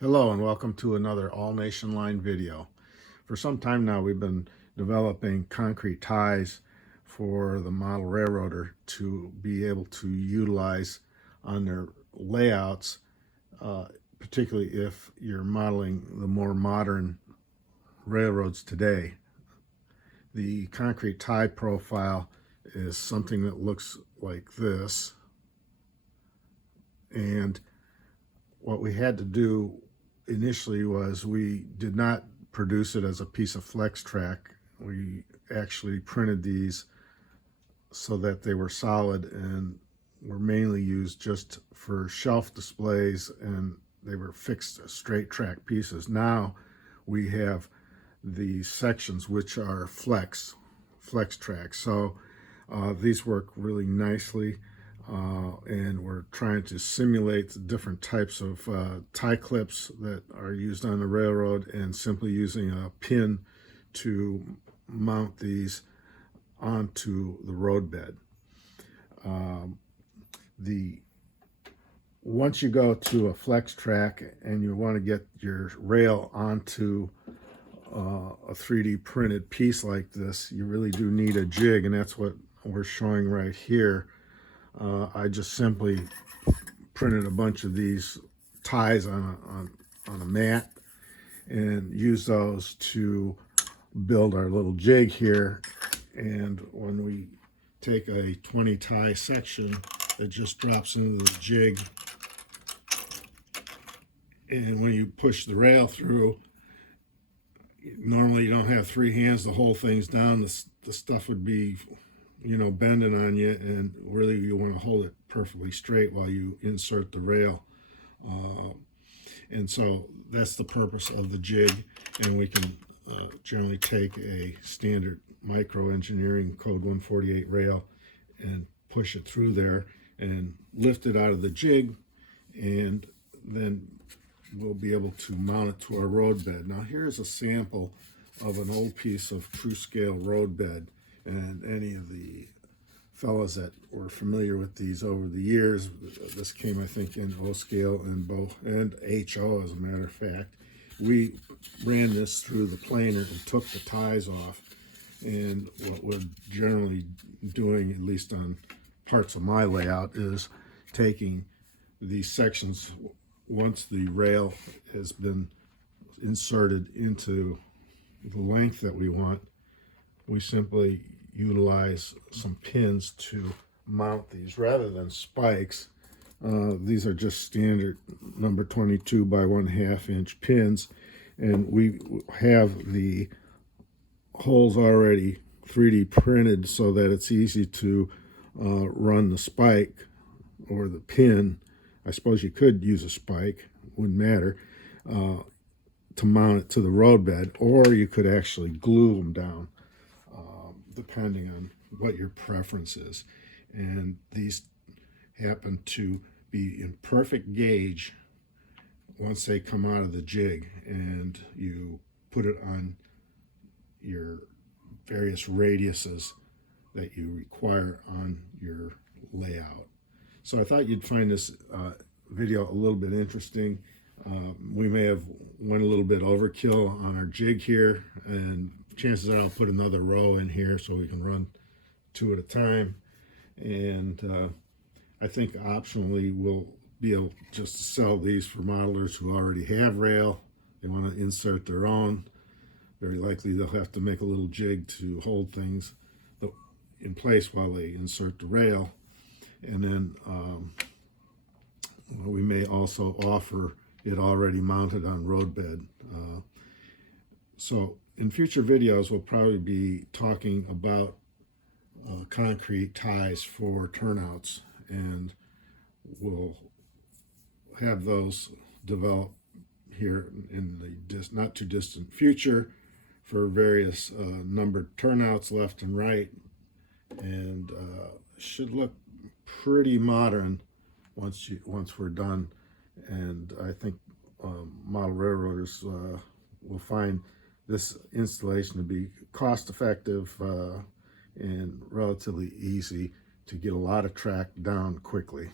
Hello and welcome to another All Nation Line video. For some time now we've been developing concrete ties for the model railroader to be able to utilize on their layouts, particularly if you're modeling the more modern railroads today. The concrete tie profile is something that looks like this, and what we had to do initially was we did not produce it as a piece of flex track. We actually printed these so that they were solid and were mainly used just for shelf displays, and they were fixed straight track pieces. Now we have these sections which are flex tracks. So these work really nicely. And we're trying to simulate the different types of tie clips that are used on the railroad, and simply using a pin to mount these onto the roadbed. Once you go to a flex track and you want to get your rail onto a 3D printed piece like this, you really do need a jig, and that's what we're showing right here. I just simply printed a bunch of these ties on a mat and used those to build our little jig here. And when we take a 20 tie section, it just drops into the jig, and when you push the rail through, normally you don't have three hands to hold things down. The stuff would be bending on you, and really you want to hold it perfectly straight while you insert the rail. And so that's the purpose of the jig, and we can generally take a standard micro engineering code 148 rail and push it through there and lift it out of the jig, and then we'll be able to mount it to our road bed. Now here's a sample of an old piece of true scale road bed. And any of the fellows that were familiar with these over the years, this came, I think, in O scale and HO, as a matter of fact. We ran this through the planer and took the ties off. And what we're generally doing, at least on parts of my layout, is taking these sections, once the rail has been inserted into the length that we want, we simply utilize some pins to mount these rather than spikes. These are just standard number 22 by 1/2 inch pins, and we have the holes already 3D printed so that it's easy to run the spike or the pin. I suppose you could use a spike, wouldn't matter, to mount it to the roadbed, or you could actually glue them down, depending on what your preference is. And these happen to be in perfect gauge once they come out of the jig, and you put it on your various radiuses that you require on your layout. So I thought you'd find this video a little bit interesting. We may have went a little bit overkill on our jig here, and chances are I'll put another row in here so we can run two at a time. And I think optionally we'll be able just to sell these for modelers who already have rail. They want to insert their own. Very likely they'll have to make a little jig to hold things in place while they insert the rail. And then we may also offer it already mounted on roadbed. So in future videos, we'll probably be talking about concrete ties for turnouts, and we'll have those develop here in the not too distant future for various numbered turnouts left and right, and should look pretty modern once we're done. And I think model railroaders will find this installation to be cost effective and relatively easy to get a lot of track down quickly.